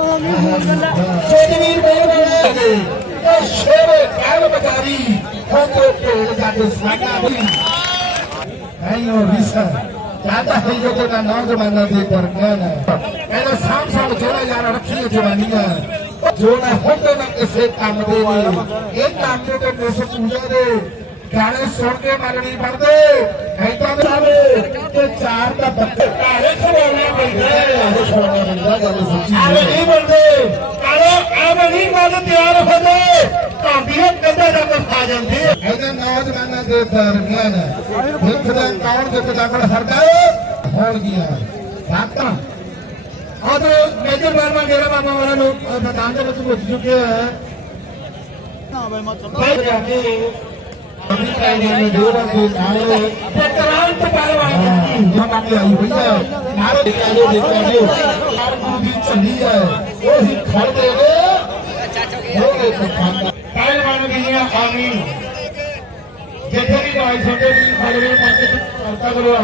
शेरवीर मेहरबानी शेर काल बजारी होते पेड़ जाके स्वागत हुई नहीं और विसा ज्यादा है जो तो ना नौजवान दे पर कहना कहना शाम शाम जोड़ा यार रखिए जवानियां जो ना होते ना किसे काम दे एक काम दे तो मुझसे पूजा दे गाने सुन के मरनी पड़ दे ऐसा जावे कि चार का बच्चे काले खिलौने मिलते काले खिलौने मिलता जाने सच्ची आवे नहीं मिलते काले आवे नहीं मालूम तैयार हो जाए काबिलियत करते जाके खा जाते ऐसे नौजवान दे दरमियान देखते कौन के पितागढ़ हर गए हो गया भागता और मेजर वर्मा डेरा बाबा वाला लोग बताने में तो पूछ चुके हैं जिथे भी भाई छोटे खड़े करता करो